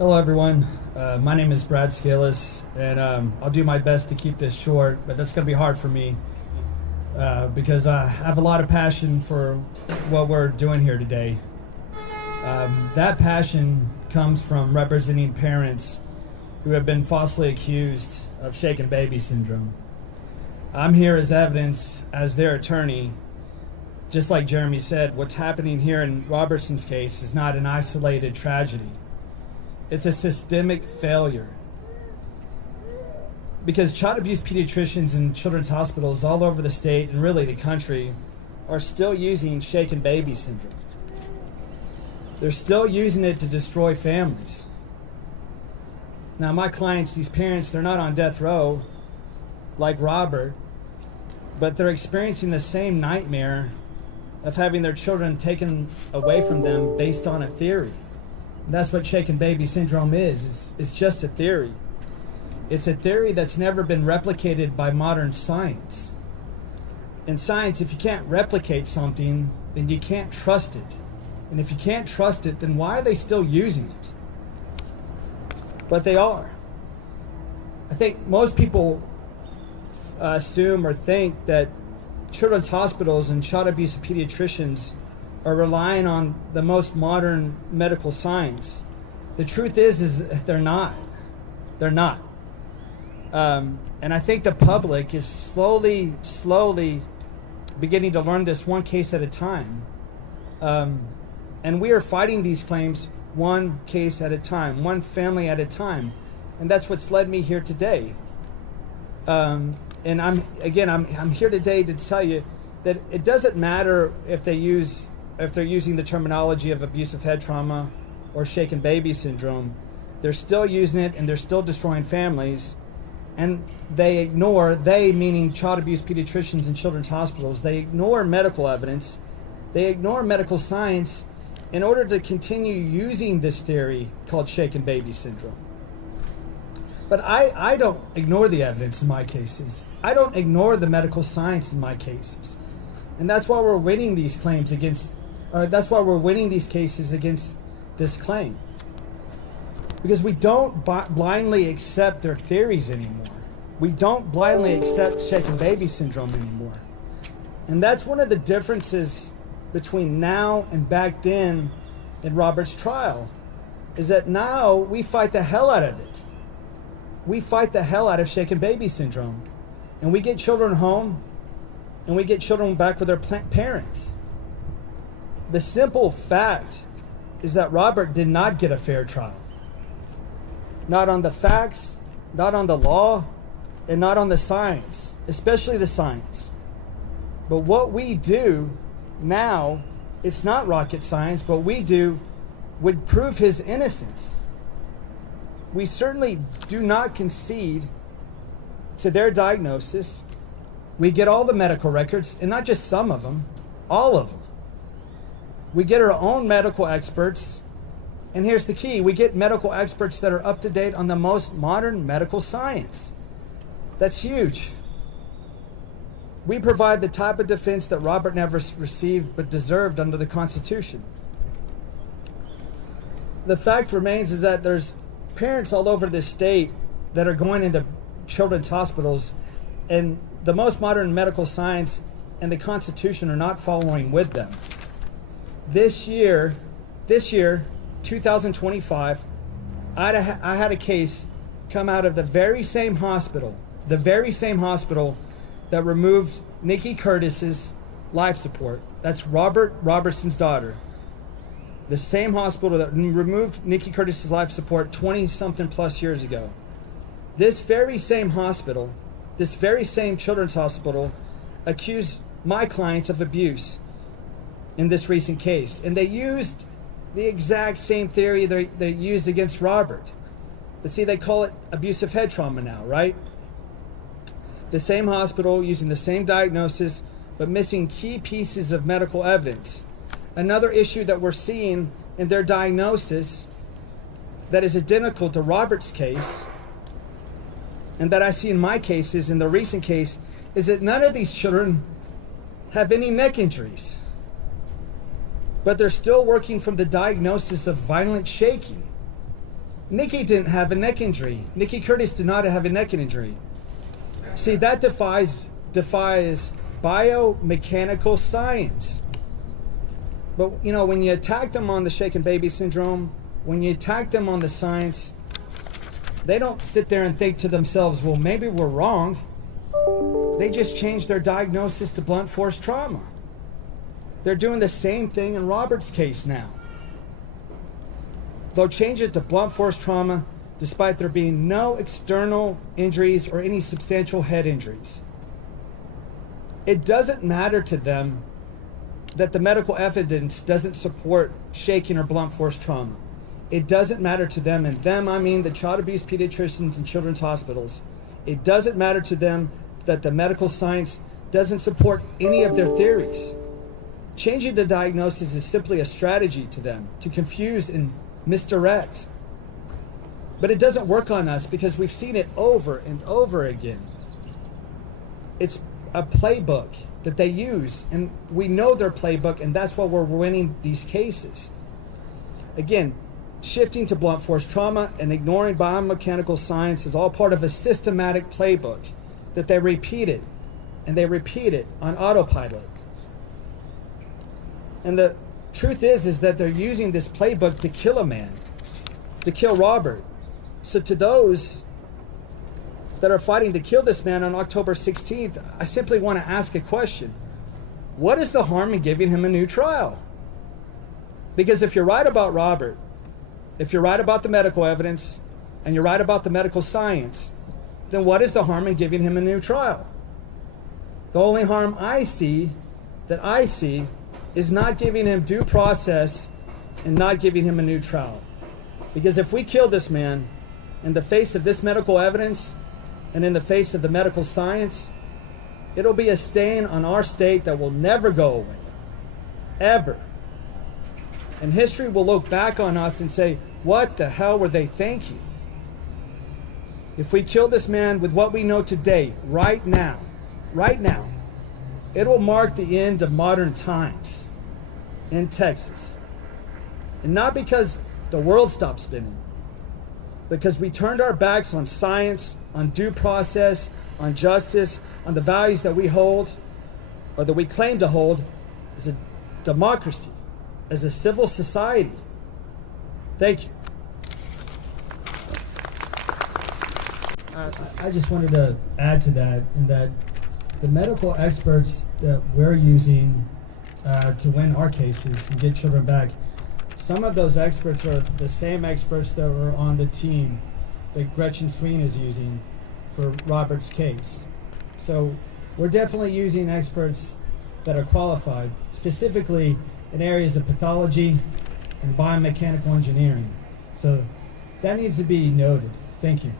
Hello, everyone. My name is Brad Scalis, and I'll do my best to keep this short, but that's going to be hard for me because I have a lot of passion for what we're doing here today. That passion comes from representing parents who have been falsely accused of shaken baby syndrome. I'm here as evidence as their attorney. Just like Jeremy said, what's happening here in Robertson's case is not an isolated tragedy. It's a systemic failure. Because child abuse pediatricians in children's hospitals all over the state and really the country are still using shaken baby syndrome. They're still using it to destroy families. Now, my clients, these parents, they're not on death row like Robert, but they're experiencing the same nightmare of having their children taken away from them based on a theory. And that's what shaken baby syndrome is. It's just a theory. It's a theory that's never been replicated by modern science. In science, if you can't replicate something, then you can't trust it. And if you can't trust it, then why are they still using it? But they are. I think most people assume or think that children's hospitals and child abuse pediatricians are relying on the most modern medical science. The truth is they're not. They're not. And I think the public is slowly beginning to learn this one case at a time. And we are fighting these claims one case at a time, one family at a time. And that's what's led me here today. And I'm here today to tell you that it doesn't matter if they're using the terminology of abusive head trauma or shaken baby syndrome. They're still using it and they're still destroying families. And they meaning child abuse pediatricians in children's hospitals, they ignore medical evidence, they ignore medical science in order to continue using this theory called shaken baby syndrome. But I don't ignore the evidence in my cases. I don't ignore the medical science in my cases. And that's why we're winning these claims that's why we're winning these cases against this claim. Because we don't blindly accept their theories anymore. We don't blindly accept shaken baby syndrome anymore. And that's one of the differences between now and back then in Robert's trial, is that now we fight the hell out of it. We fight the hell out of shaken baby syndrome. And we get children home, and we get children back with their parents. The simple fact is that Robert did not get a fair trial. Not on the facts, not on the law, and not on the science, especially the science. But what we do now, it's not rocket science, but we do would prove his innocence. We certainly do not concede to their diagnosis. We get all the medical records, and not just some of them, all of them. We get our own medical experts, and here's the key, we get medical experts that are up to date on the most modern medical science. That's huge. We provide the type of defense that Robert never received but deserved under the Constitution. The fact remains is that there's parents all over this state that are going into children's hospitals, and the most modern medical science and the Constitution are not following with them. This year, 2025, I had a case come out of the very same hospital that removed Nikki Curtis's life support. That's Robertson's daughter. The same hospital that removed Nikki Curtis's life support 20-something plus years ago. This very same hospital, this very same children's hospital, accused my clients of abuse in this recent case. And they used the exact same theory they used against Robert. But see, they call it abusive head trauma now, right? The same hospital using the same diagnosis, but missing key pieces of medical evidence. Another issue that we're seeing in their diagnosis that is identical to Robert's case, and that I see in my cases, in the recent case, is that none of these children have any neck injuries. But they're still working from the diagnosis of violent shaking. Nikki didn't have a neck injury. Nikki Curtis did not have a neck injury. See, that defies biomechanical science. But, you know, when you attack them on the shaken baby syndrome, when you attack them on the science, they don't sit there and think to themselves, well, maybe we're wrong. They just changed their diagnosis to blunt force trauma. They're doing the same thing in Robert's case now. They'll change it to blunt force trauma despite there being no external injuries or any substantial head injuries. It doesn't matter to them that the medical evidence doesn't support shaking or blunt force trauma. It doesn't matter to them, and them I mean the child abuse pediatricians and children's hospitals. It doesn't matter to them that the medical science doesn't support any of their theories. Changing the diagnosis is simply a strategy to them to confuse and misdirect. But it doesn't work on us because we've seen it over and over again. It's a playbook that they use, and we know their playbook, and that's why we're winning these cases. Again, shifting to blunt force trauma and ignoring biomechanical science is all part of a systematic playbook that they repeated, and they repeat it on autopilot. And the truth is that they're using this playbook to kill a man, to kill Robert. So to those that are fighting to kill this man on October 16th, I simply want to ask a question. What is the harm in giving him a new trial? Because if you're right about Robert, if you're right about the medical evidence, and you're right about the medical science, then what is the harm in giving him a new trial? The only harm I see, is not giving him due process and not giving him a new trial. Because if we kill this man in the face of this medical evidence and in the face of the medical science, it'll be a stain on our state that will never go away, ever. And history will look back on us and say, what the hell were they thinking? If we kill this man with what we know today, right now, it will mark the end of modern times in Texas. And not because the world stopped spinning, because we turned our backs on science, on due process, on justice, on the values that we hold, or that we claim to hold as a democracy, as a civil society. Thank you. I just wanted to add to that, in that the medical experts that we're using to win our cases and get children back, some of those experts are the same experts that were on the team that Gretchen Sween is using for Robert's case. So we're definitely using experts that are qualified, specifically in areas of pathology and biomechanical engineering. So that needs to be noted. Thank you.